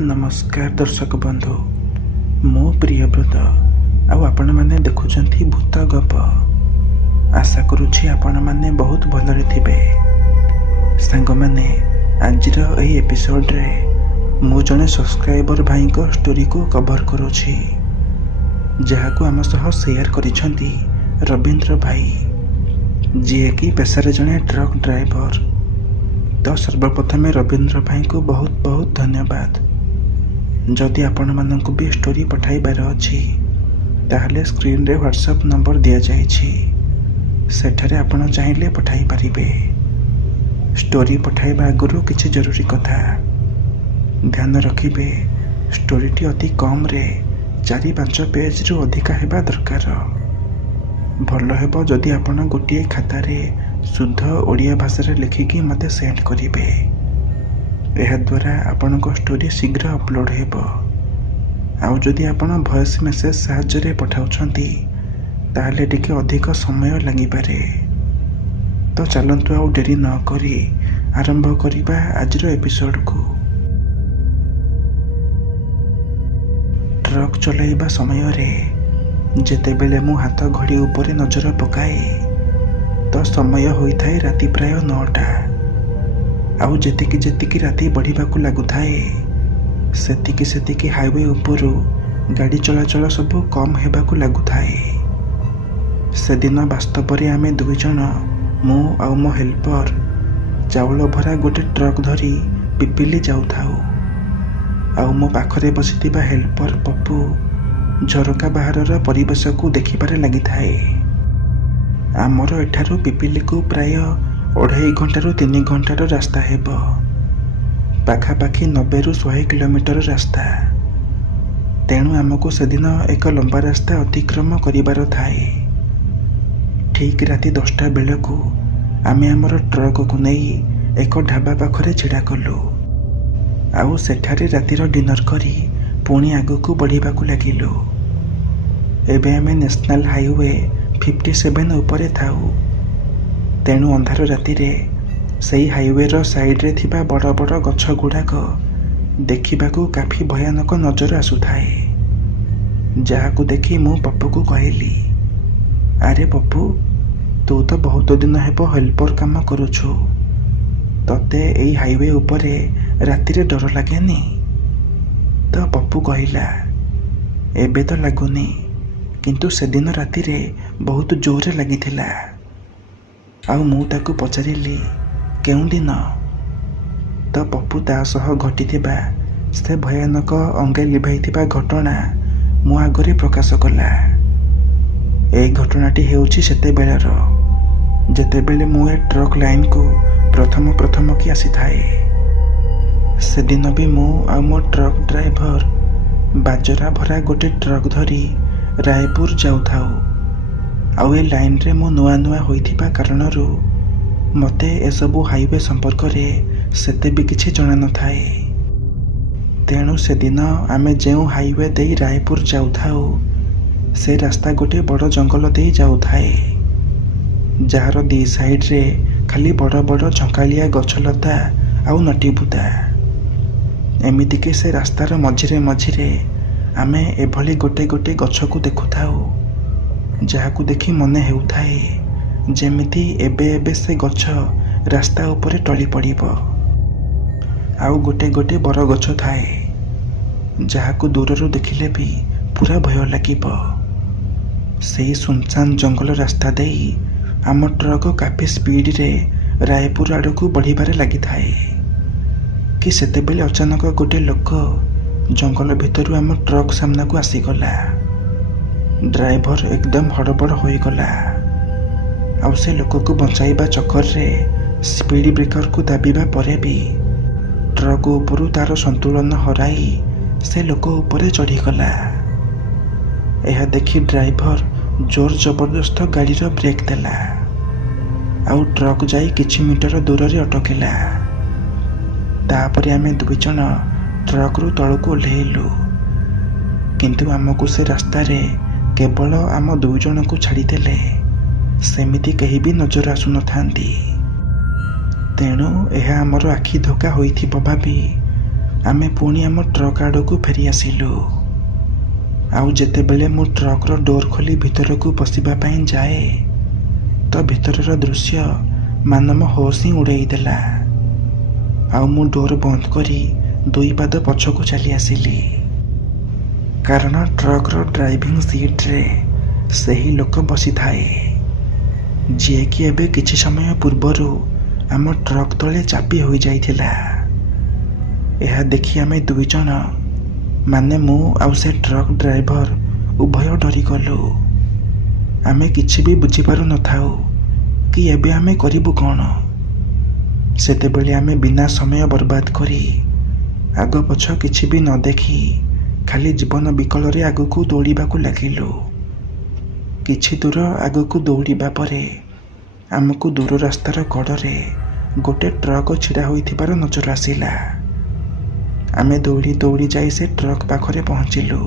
नमस्कार दर्शक बंधु मो प्रियव्रत आपण मैंने देखुंट भूत गप। आशा करुछि आपण मैंने बहुत भलरे थिबे। सांग मैंने आजिर एही एपिसोड रे मु जने सब्सक्राइबर भाई को स्टोरी को कवर करुछि जहाकू आम सह शेयर करिसेंती रवींद्र भाई जी कि पेशारे जने ट्रक ड्राइवर। तो सर्वप्रथम रवींद्र भाई को बहुत बहुत धन्यवाद। जदि आपण मानक भी स्टोरी पठाइबार अछि ताहले स्क्रीन रे व्हाट्सएप नंबर दिया जाइछि, सेठारे आपण चाहिले पठाई पारिबे। स्टोरी पठाइबा आगुरु किछि जरूरी कथा ध्यान रखिबे। स्टोरीटी अति कम रे 4-5 पेज रु अधिका हेबा दरकार। भल हेबो जदि आपण गोटिए खातारे शुद्ध ओडिया भाषा रे लिखिकी मते सेंड करिबे। यह द्वारा आपण को स्टोरी शीघ्र अपलोड हेबो। आउ जदि आपण वॉइस मेसेज साहाय्य रे पठाउछंती ताहले टिके अधिक समय लागि पारे। तो चलंतु आउ देरी न करी आरंभ करिबा आजिर एपिसोड को। ट्रक चलाइबा समय रे जेते बेले मु हाथ घड़ी ऊपर नजर पकाए तो समय होइथाय राति प्राय 9टा। आउ जेतिकी राति बढ़िबाकू लागुथाए सेतिकी हाईवे उपरू गाड़ी चलाचल सब कम हेबाकू लागुथाए। से दिन वास्तव रे आमे 2 जण मु आउ मो हेल्पर चाउल भरा गोटे ट्रक धरी पिपिली जाउथाउ। आउ मो पाखरे बसिथिबा हेल्पर पप्पू झरका बाहरर परिवेश को देखिबारे लागिथाए। आमर एठारू पिपिली को प्राय 2.5 घंटारू 3 घंटार रास्ता हेबो। पाखापाखी 90 ରୁ 100 किलोमीटर रास्ता। तेणु आमको से दिन एक लंबा रास्ता अतिक्रम करिबार थाए। ठीक राति 10टा बेलकू आमे आमर ट्रक को नहीं एक ढाबा पाखरे छिड़ा कलु। आउ सेठारे रातिर डिनर करी पुणी आगकू बढ़िबाकू लागिलु। एबे आमे नेशनल हाईवे 57 उपरे थाउ। तेणु अंधार राति रे सही हाईवे रो साइड रे थिबा बड़ बड़ गछ गुड़ाक देखिबाकू काफी भयानक नजर आसुथाए। जहाकू देखी मु पप्पू को कहली, अरे पप्पू तू तो बहुत दिन हेबो हेल्पर काम करुछु, तते एई हाईवे उपरे राति रे डर लागेनी? तो पप्पू कहला, एबे तो लागुनी किंतु से दिन राति रे बहुत जोर लागिथिला। आउ मु ताकू पचारिली केउं दिन? तो पप्पू ता सह घटिथिबा से भयानक अंगे लिभाइथिबा घटना मु आगरे प्रकाश कला। एई घटनाटी हेउछि सेते बेलार जेते बेले मु ए ट्रक लाइन को प्रथम की आसी थाए। से दिन भी मु आ मो ट्रक ड्राइवर बाजरा भरा गोटे ट्रक धरी रायपुर जाउथाउ। आउ ए लाइन रे मो नुआ होइथिबा कारणरू मते एसबु हाईवे संपर्क रे सेते भी किछि जणा न थाए। तेणु से दिन आमे जेउ हाईवे देई रायपुर जाउथाउ से रास्ता गोटे बड़ जंगल देई जाउथाए, जार 2 साइड रे खाली बड़ बड़ झंकालिया गछलता आउ नटीबुदा। एमिति के से रास्तार मझिरे आमे एभली गोटे गोटे गछ को देखुथाउ जहाकू देखी मने हेउथाए जेमिति एबे से गछ रास्ता उपरे टली पड़िबो। आउ गोटे गोटे बर गछ थाए जहाकू दूररू देखिले भी पूरा भय लागिबो। सेई सुनसान जंगल रास्ता देई आम ट्रक काफी स्पीड रे रायपुर आड़ को बढ़िबारे लागि थाए कि सेते बेले अचानक गोटे लोक जंगल भितरू आम ट्रक सामना को आसीगला। ड्राइवर एकदम हड़बड़ हो गला। आउ से लोक को बचाइबा चक्कर रे स्पीड ब्रेकर को दाबिबा परे भी ट्रक उपरू तार संतुलन हराई से लोक ऊपर चढ़ीगला। यह देखी ड्राइवर जोर जबरदस्त गाड़ीर ब्रेक देला। आउ ट्रक जाई किछि मीटर दूर रे अटकिला। तापरे आमे 2 जण ट्रक रु तळକୁ ओह्लेइलु, किंतु आमको से रास्ता रे केवल आम 2 जण को छाड़ी देले सेमिति कहीं भी नजर आसु न थांती। तेणु यह आमर आखि धोका होइथिबो भाबी ଆମେ ପୁଣି ଆମ ଟ୍ରକ୍ ଆଡ଼କୁ ଫେରି ଆସିଲୁ। ଆଉ ଯେତେବେଳେ ମୁଁ ଟ୍ରକ୍ର ଡୋର୍ ଖୋଲି ଭିତରକୁ ପଶିବା ପାଇଁ ଯାଏ ତ ଭିତରର ଦୃଶ୍ୟ ମାନେ ମୋ ହୋସ୍ ହିଁ ଉଡ଼େଇ ଦେଲା। ଆଉ ମୁଁ ଡୋର୍ ବନ୍ଦ କରି 2 ପାଦ ପଛକୁ ଚାଲି ଆସିଲି, କାରଣ ଟ୍ରକ୍ର ଡ୍ରାଇଭିଂ ସିଟ୍ରେ ସେହି ଲୋକ ବସିଥାଏ ଯିଏକି ଏବେ କିଛି ସମୟ ପୂର୍ବରୁ ଆମ ଟ୍ରକ୍ ତଳେ ଚାପି ହୋଇଯାଇଥିଲା। ଏହା ଦେଖି ଆମେ 2 ଜଣ ମାନେ ମୁଁ ଆଉ ସେ ଟ୍ରକ୍ ଡ୍ରାଇଭର ଉଭୟ ଡରିଗଲୁ। ଆମେ କିଛି ବି ବୁଝିପାରୁନଥାଉ କି ଏବେ ଆମେ କରିବୁ କ'ଣ। ସେତେବେଳେ ଆମେ ବିନା ସମୟ ବର୍ବାଦ କରି ଆଗ ପଛ କିଛି ବି ନ ଦେଖି ଖାଲି ଜୀବନ ବିକଳରେ ଆଗକୁ ଦୌଡ଼ିବାକୁ ଲାଗିଲୁ। କିଛି ଦୂର ଆଗକୁ ଦୌଡ଼ିବା ପରେ ଆମକୁ ଦୂର ରାସ୍ତାର କଡ଼ରେ ଗୋଟେ ଟ୍ରକ୍ ଛିଡ଼ା ହୋଇଥିବାର ନଜର ଆସିଲା। ଆମେ ଦୌଡ଼ି ଦୌଡ଼ି ଯାଇ ସେ ଟ୍ରକ୍ ପାଖରେ ପହଞ୍ଚିଲୁ।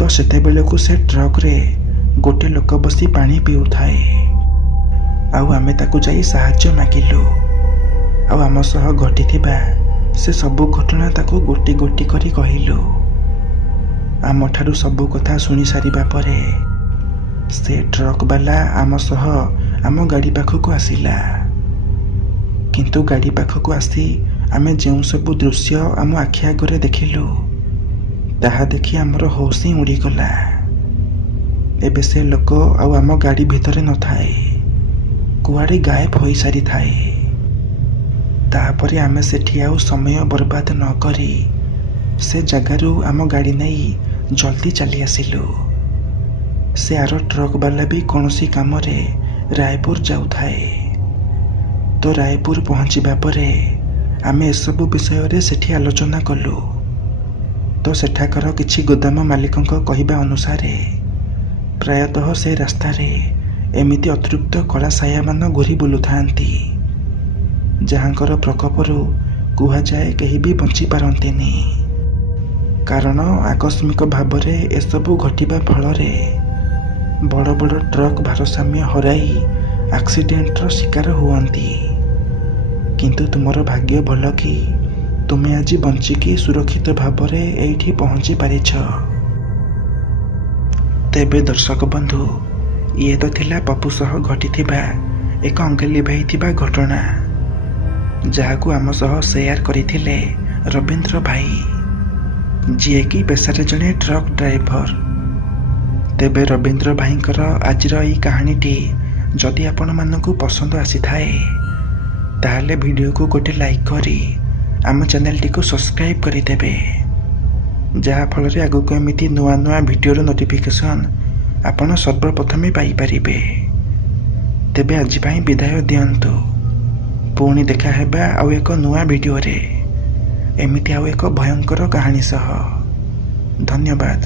ତ ସେତେବେଳକୁ ସେ ଟ୍ରକ୍ରେ ଗୋଟେ ଲୋକ ବସି ପାଣି ପିଉଥାଏ। ଆଉ ଆମେ ତାକୁ ଯାଇ ସାହାଯ୍ୟ ମାଗିଲୁ ଆଉ ଆମ ସହ ଘଟିଥିବା ସେ ସବୁ ଘଟଣା ତାକୁ ଗୋଟି ଗୋଟି କରି କହିଲୁ। ଆମଠାରୁ ସବୁ କଥା ଶୁଣି ସାରିବା ପରେ ସେ ଟ୍ରକ୍ ବାଲା ଆମ ସହ ଆମ ଗାଡ଼ି ପାଖକୁ ଆସିଲା। କିନ୍ତୁ ଗାଡ଼ି ପାଖକୁ ଆସି ଆମେ ଯେଉଁ ସବୁ ଦୃଶ୍ୟ ଆମ ଆଖି ଆଗରେ ଦେଖିଲୁ ତାହା ଦେଖି ଆମର ହୋସ୍ ହିଁ ଉଡ଼ିଗଲା। ଏବେ ସେ ଲୋକ ଆଉ ଆମ ଗାଡ଼ି ଭିତରେ ନଥାଏ, କୁଆଡ଼େ ଗାୟବ ହୋଇସାରିଥାଏ। ତାପରେ ଆମେ ସେଠି ଆଉ ସମୟ ବର୍ବାଦ ନ କରି ସେ ଜାଗାରୁ ଆମ ଗାଡ଼ି ନେଇ ଜଲ୍ଦି ଚାଲି ଆସିଲୁ। ସେ ଆର ଟ୍ରକ୍ ବାଲା ବି କୌଣସି କାମରେ ରାୟପୁର ଯାଉଥାଏ। ତ ରାୟପୁର ପହଞ୍ଚିବା ପରେ ଆମେ ଏସବୁ ବିଷୟରେ ସେଠି ଆଲୋଚନା କଲୁ। ତ ସେଠାକାର କିଛି ଗୋଦାମ ମାଲିକଙ୍କ କହିବା ଅନୁସାରେ ପ୍ରାୟତଃ ସେ ରାସ୍ତାରେ ଏମିତି ଅତୃପ୍ତ କଳା ସାୟାମାନ ଘୁରି ବୁଲୁଥାନ୍ତି ଯାହାଙ୍କର ପ୍ରକୋପରୁ କୁହାଯାଏ କେହି ବି ବଞ୍ଚିପାରନ୍ତିନି। କାରଣ ଆକସ୍ମିକ ଭାବରେ ଏସବୁ ଘଟିବା ଫଳରେ ବଡ଼ ବଡ଼ ଟ୍ରକ୍ ଭାରସାମ୍ୟ ହରାଇ ଆକ୍ସିଡେଣ୍ଟର ଶିକାର ହୁଅନ୍ତି। କିନ୍ତୁ ତୁମର ଭାଗ୍ୟ ଭଲ କି ତୁମେ ଆଜି ବଞ୍ଚିକି ସୁରକ୍ଷିତ ଭାବରେ ଏଇଠି ପହଞ୍ଚି ପାରିଛ। ତେବେ ଦର୍ଶକ ବନ୍ଧୁ, ଇଏ ତ ଥିଲା ପପୁ ସହ ଘଟିଥିବା ଏକ ଅଙ୍ଗେ ଲିଭାଇଥିବା ଘଟଣା, ଯାହାକୁ ଆମ ସହ ସେୟାର କରିଥିଲେ ରବୀନ୍ଦ୍ର ଭାଇ, ଯିଏକି ପେଶାରେ ଜଣେ ଟ୍ରକ୍ ଡ୍ରାଇଭର। ତେବେ ରବୀନ୍ଦ୍ର ଭାଇଙ୍କର ଆଜିର ଏହି କାହାଣୀଟି ଯଦି ଆପଣମାନଙ୍କୁ ପସନ୍ଦ ଆସିଥାଏ ତାହେଲେ ଭିଡ଼ିଓକୁ ଗୋଟେ ଲାଇକ୍ କରି ଆମ ଚ୍ୟାନେଲଟିକୁ ସବସ୍କ୍ରାଇବ୍ କରିଦେବେ, ଯାହାଫଳରେ ଆଗକୁ ଏମିତି ନୂଆ ନୂଆ ଭିଡ଼ିଓର ନୋଟିଫିକେସନ୍ ଆପଣ ସର୍ବପ୍ରଥମେ ପାଇପାରିବେ। ତେବେ ଆଜି ପାଇଁ ବିଦାୟ ଦିଅନ୍ତୁ। ପୁଣି ଦେଖା ହେବା ଆଉ ଏକ ନୂଆ ଭିଡ଼ିଓରେ ଏମିତି ଆଉ ଏକ ଭୟଙ୍କର କାହାଣୀ ସହ। ଧନ୍ୟବାଦ।